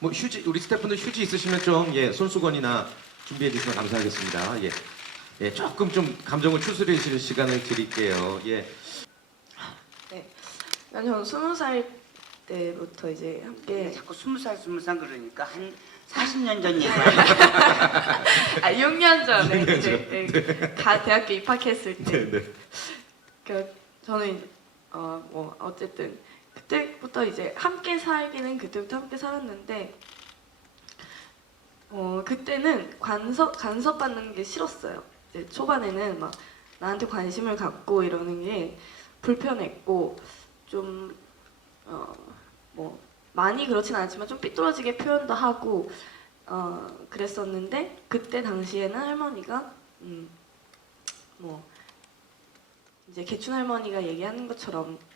뭐 휴지 우리 스태프분들 휴지 있으시면 좀예 손수건이나 준비해 주시면 감사하겠습니다. 예. 예, 조금 좀 감정을 추스리실 수 시간을 드릴게요. 예. 난 저는 스무 살 때부터 이제 네, 함께 자꾸 스무 살 스무 살 그러니까 한 40년 전 얘기. 아 6년 전에 6년 이제 네, 가 대학교 입학했을 때 네, 네. 그 저는 이제 어뭐 어쨌든 그때부터 이제 함께 살기는 그때부터 함께 살았는데 어 그때는 간섭 간섭 받는 게 싫었어요. 이제 초반에는 막 나한테 관심을 갖고 이러는 게 불편했고 좀 어 뭐 많이 그렇진 않지만 좀 삐뚤어지게 표현도 하고 어 그랬었는데 그때 당시에는 할머니가 음 뭐 이제 개춘 할머니가 얘기하는 것처럼 음,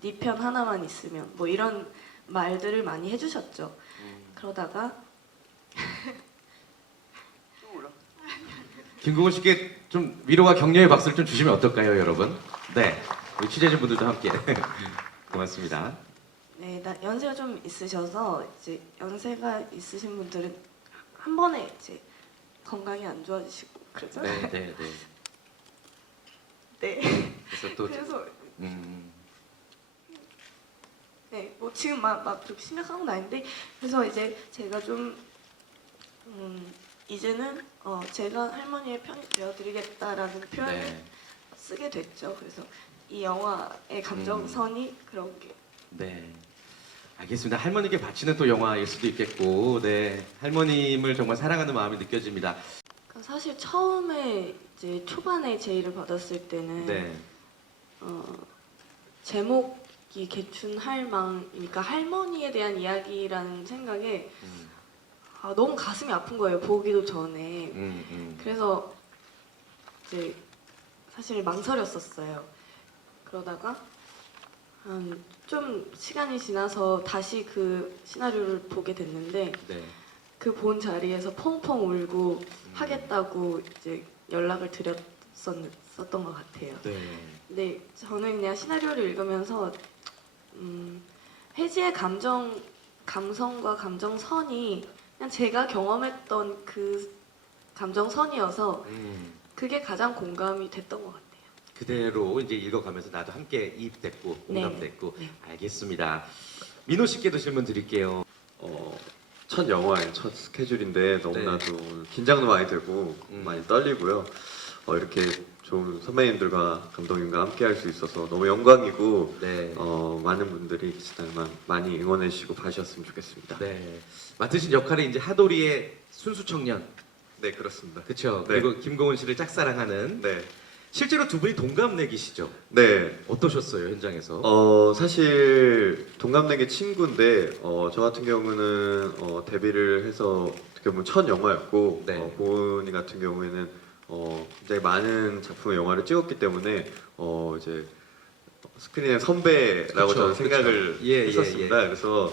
네편 하나만 있으면 뭐 이런 말들을 많이 해주셨죠. 그러다가 또 울어. 김국원 씨께 좀 위로와 격려의 박수를 좀 주시면 어떨까요, 여러분? 네. 우리 취재진 분들도 함께. 고맙습니다. 네, 나 연세가 좀 있으셔서 이제 연세가 있으신 분들은 한 번에 이제 건강이 안 좋아지시고 그러잖아요. 네, 네, 네. 네. 그래서 또 그래서 음, 지금 막, 막 그렇게 심각한 건 아닌데 그래서 이제 제가 좀 음, 이제는 어, 제가 할머니의 편이 되어드리겠다라는 표현을 네. 쓰게 됐죠. 그래서 이 영화의 감정선이 그런 게 네. 알겠습니다. 할머니께 바치는 또 영화일 수도 있겠고, 네. 할머님을 정말 사랑하는 마음이 느껴집니다. 그러니까 사실 처음에 이제 초반에 제의를 받았을 때는 네. 어, 제목 이 개춘 할망이니까 할머니에 대한 이야기라는 생각에 음, 아, 너무 가슴이 아픈 거예요. 보기도 전에. 음, 음. 그래서 이제 사실 망설였었어요. 그러다가 한 좀 시간이 지나서 다시 그 시나리오를 보게 됐는데 네. 그 본 자리에서 펑펑 울고 음. 하겠다고 이제 연락을 드렸었던 것 같아요. 네. 근데 저는 그냥 시나리오를 읽으면서 음, 혜지의 감정 감성과 감정선이 그냥 제가 경험했던 그 감정선이어서 음, 그게 가장 공감이 됐던 것 같아요. 그대로 이제 읽어가면서 나도 함께 이입됐고 공감됐고 네. 알겠습니다. 민호 씨께도 질문 드릴게요. 어, 첫 영화의 첫 스케줄인데 너무나도 긴장도 많이 되고 음. 많이 떨리고요. 어, 이렇게 좋은 선배님들과 감독님과 함께 할 수 있어서 너무 영광이고 네. 어, 많은 분들이 지난만 많이 응원해 주시고 봐주셨으면 좋겠습니다. 네, 네. 맡으신 역할이 이제 하도리의 순수 청년. 그렇습니다. 그렇죠. 네. 그리고 김고은 씨를 짝사랑하는 네, 실제로 두 분이 동갑내기시죠. 네. 어떠셨어요 현장에서? 어, 사실 동갑내기 친구인데 어, 저 같은 경우는 어, 데뷔를 해서 어떻게 보면 첫 영화였고 네. 어, 고은이 같은 경우에는 어, 굉장히 많은 작품의 영화를 찍었기 때문에 어, 이제 스크린의 선배라고 그쵸, 저는 생각을 그쵸. 예, 예, 했었습니다. 그래서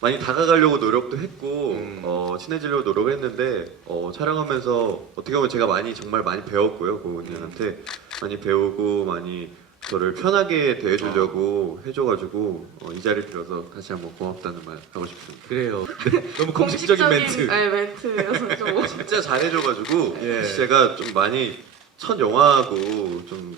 많이 다가가려고 노력도 했고 음. 어, 친해지려고 노력을 했는데 어, 촬영하면서 어떻게 보면 제가 많이 정말 많이 배웠고요 고은이한테 많이 배우고 많이 저를 편하게 대해주려고 해줘가지고 어, 이 자리를 빌어서 다시 한번 고맙다는 말 하고 싶습니다. 그래요. 네. 너무 공식적인 멘트. 네, 멘트여서 좀 진짜 잘해줘가지고 예. 제가 좀 많이 첫 영화고 좀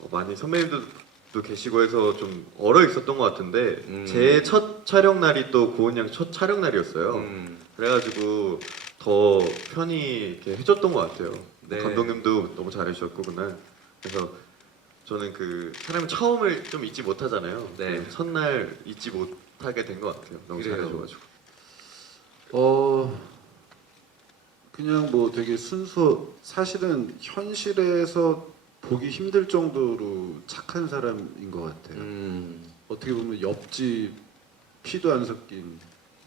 어, 많이 선배님들도 계시고 해서 좀 얼어 있었던 것 같은데 음. 제 첫 촬영 날이 또 고은 양 첫 촬영 날이었어요. 음, 그래가지고 더 편히 이렇게 해줬던 것 같아요. 네. 감독님도 너무 잘해주셨고 그날 그래서 저는 그 사람이 처음을 좀 잊지 못하잖아요. 네. 그 첫날 잊지 못하게 된 것 같아요. 너무 그래요. 잘해줘가지고. 어 그냥 뭐 되게 순수 사실은 현실에서 보기 힘들 정도로 착한 사람인 것 같아요. 음, 어떻게 보면 옆집 피도 안 섞인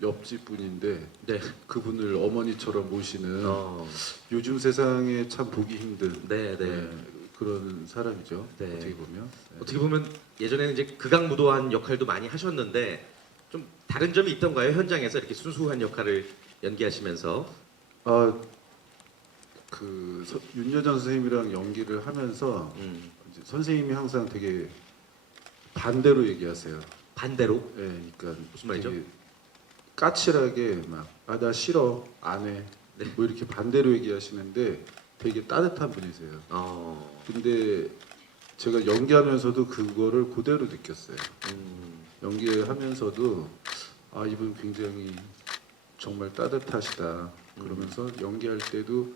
옆집 분인데 네. 그분을 어머니처럼 모시는 어, 요즘 세상에 참 보기 힘든 네, 네. 네, 그런 사람이죠. 네. 어떻게 보면 네. 어떻게 보면 예전에는 이제 극악무도한 역할도 많이 하셨는데 좀 다른 점이 있던가요 현장에서 이렇게 순수한 역할을 연기하시면서? 아, 그 서- 윤여정 선생님이랑 연기를 하면서 음, 이제 선생님이 항상 되게 반대로 얘기하세요. 반대로 예, 그러니까 무슨 말이죠? 되게 까칠하게 막 아 나 싫어 안 해. 네. 뭐 이렇게 반대로 얘기하시는데 되게 따뜻한 분이세요. 어, 근데 제가 연기하면서도 그거를 그대로 느꼈어요. 음, 연기하면서도 아 이분 굉장히 정말 따뜻하시다 그러면서 연기할 때도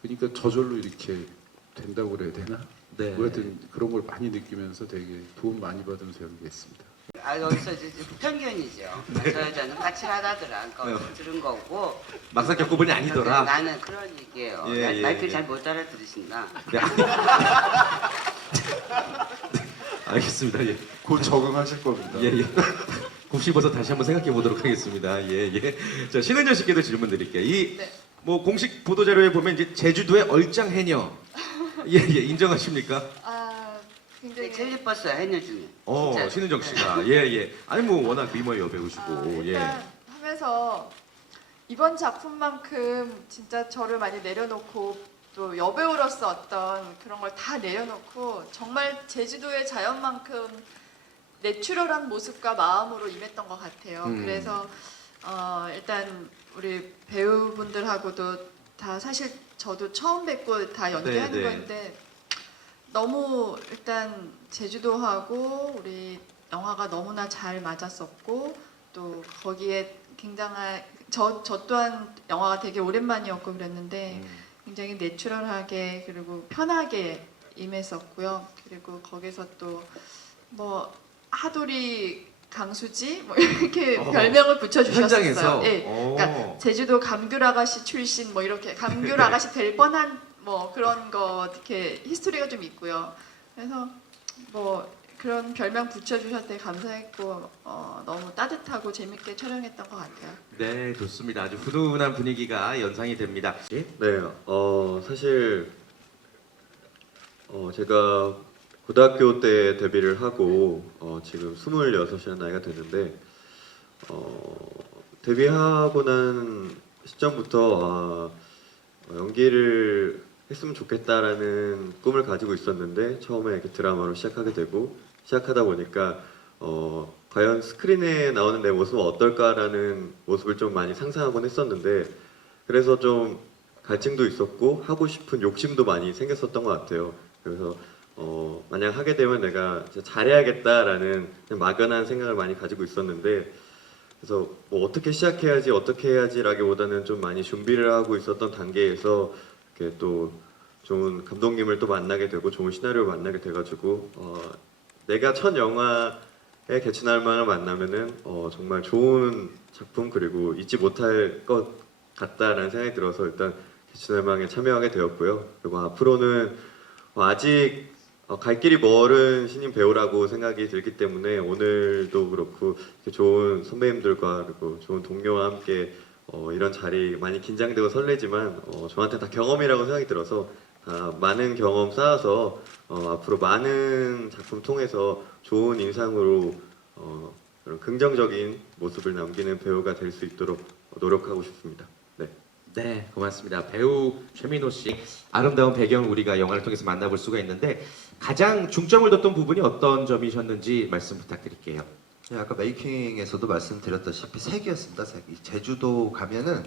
그러니까 저절로 이렇게 된다고 그래야 되나? 네. 뭐 하여튼 그런 걸 많이 느끼면서 되게 도움 많이 받으면서 연기했습니다. 아 여기서 이제 편견이죠. 저 여자는 까칠하다더라. 그거 네. 들은 거고. 막상 겪어보니 아니더라. 나는 그런 얘기예요. 예, 나- 예, 말귀 예. 잘 못 알아들으신다. 네. 알겠습니다. 예. 곧 적응하실 겁니다. 예, 예. 곱씹어서 다시 한번 생각해 보도록 하겠습니다. 예, 예. 자, 신은정 씨께도 질문 드릴게요. 이, 네. 뭐, 공식 보도자료에 보면 이제 제주도의 얼짱 해녀. 예, 예. 인정하십니까? 아 근데 제일 예뻤어요 해녀 중에. 어, 진짜. 신은정 씨가. 예, 예. 아니, 뭐, 워낙 미모 여배우시고, 아, 예. 일단 하면서 이번 작품만큼 진짜 저를 많이 내려놓고 또 여배우로서 어떤 그런 걸 다 내려놓고 정말 제주도의 자연만큼 내추럴한 모습과 마음으로 임했던 것 같아요. 음. 그래서 어, 일단 우리 배우분들하고도 다 사실 저도 처음 뵙고 다 연기하는 네, 네. 건데 너무 일단 제주도하고 우리 영화가 너무나 잘 맞았었고 또 거기에 굉장한 저, 저 또한 영화가 되게 오랜만이었고 그랬는데 음. 굉장히 내추럴하게 그리고 편하게 임했었고요. 그리고 거기서 또 뭐 하도리 강수지 뭐 이렇게 어, 별명을 붙여주셨어요. 현장에서. 예. 어. 그러니까 제주도 감귤 아가씨 출신 뭐 이렇게 감귤 아가씨 될 뻔한 뭐 그런 거 이렇게 히스토리가 좀 있고요. 그래서 뭐 그런 별명 붙여주셨을 때 감사했고 어, 너무 따뜻하고 재밌게 촬영했던 것 같아요. 네, 좋습니다. 아주 훈훈한 분위기가 연상이 됩니다. 예? 네, 어 사실 어 제가 고등학교 때 데뷔를 하고 어 지금 26이라는 나이가 됐는데 어 데뷔하고 난 시점부터 아, 어, 연기를 했으면 좋겠다라는 꿈을 가지고 있었는데 처음에 이렇게 드라마로 시작하게 되고 시작하다 보니까 어 과연 스크린에 나오는 내 모습은 어떨까라는 모습을 좀 많이 상상하곤 했었는데 그래서 좀 갈증도 있었고 하고 싶은 욕심도 많이 생겼었던 것 같아요. 그래서 어, 만약 하게 되면 내가 잘해야겠다라는 막연한 생각을 많이 가지고 있었는데 그래서 뭐 어떻게 시작해야지 어떻게 해야지라기보다는 좀 많이 준비를 하고 있었던 단계에서 이렇게 또 좋은 감독님을 또 만나게 되고 좋은 시나리오를 만나게 돼가지고 어, 내가 첫 영화에 개춘할 만을 만나면은 어, 정말 좋은 작품 그리고 잊지 못할 것 같다라는 생각이 들어서 일단 개춘할망에 참여하게 되었고요. 그리고 앞으로는 어, 아직 어, 갈 길이 멀은 신인 배우라고 생각이 들기 때문에 오늘도 그렇고 좋은 선배님들과 그리고 좋은 동료와 함께 어, 이런 자리 많이 긴장되고 설레지만 어, 저한테 다 경험이라고 생각이 들어서 다 많은 경험 쌓아서 어, 앞으로 많은 작품 통해서 좋은 인상으로 어, 그런 긍정적인 모습을 남기는 배우가 될 수 있도록 노력하고 싶습니다. 네. 네, 고맙습니다. 배우 최민호 씨 아름다운 배경을 우리가 영화를 통해서 만나볼 수가 있는데 가장 중점을 뒀던 부분이 어떤 점이셨는지 말씀 부탁드릴게요. 네, 아까 메이킹에서도 말씀드렸다시피 색이었습니다. 색. 이 제주도 가면은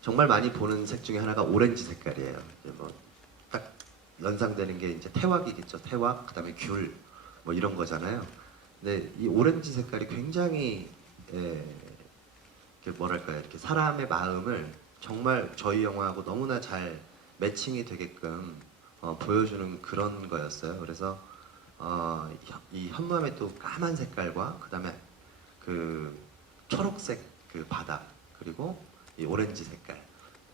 정말 많이 보는 색 중에 하나가 오렌지 색깔이에요. 뭐딱 연상되는 게 이제 태왁이겠죠. 태왁, 그다음에 귤, 뭐 이런 거잖아요. 근데 이 오렌지 색깔이 굉장히 예, 뭐랄까요, 이렇게 사람의 마음을 정말 저희 영화하고 너무나 잘 매칭이 되게끔 어, 보여주는 그런 거였어요. 그래서 어, 현- 이 현무암의 또 까만 색깔과 그다음에 그 초록색 그 바다 그리고 이 오렌지 색깔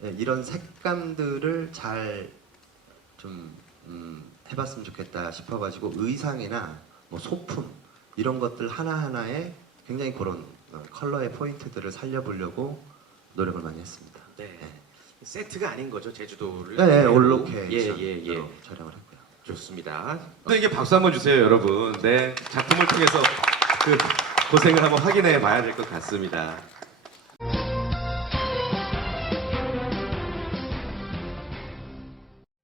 예, 이런 색감들을 잘좀 음, 해봤으면 좋겠다 싶어가지고 의상이나 뭐 소품 이런 것들 하나 하나에 굉장히 그런 어, 컬러의 포인트들을 살려보려고 노력을 많이 했습니다. 네. 세트가 아닌 거죠, 제주도를. 네, 네. 올로케이션 예, 예, 예. 촬영을 했고요. 좋습니다. 선생님께 박수 한번 주세요, 여러분. 네, 작품을 통해서 그 고생을 한번 확인해 봐야 될 것 같습니다.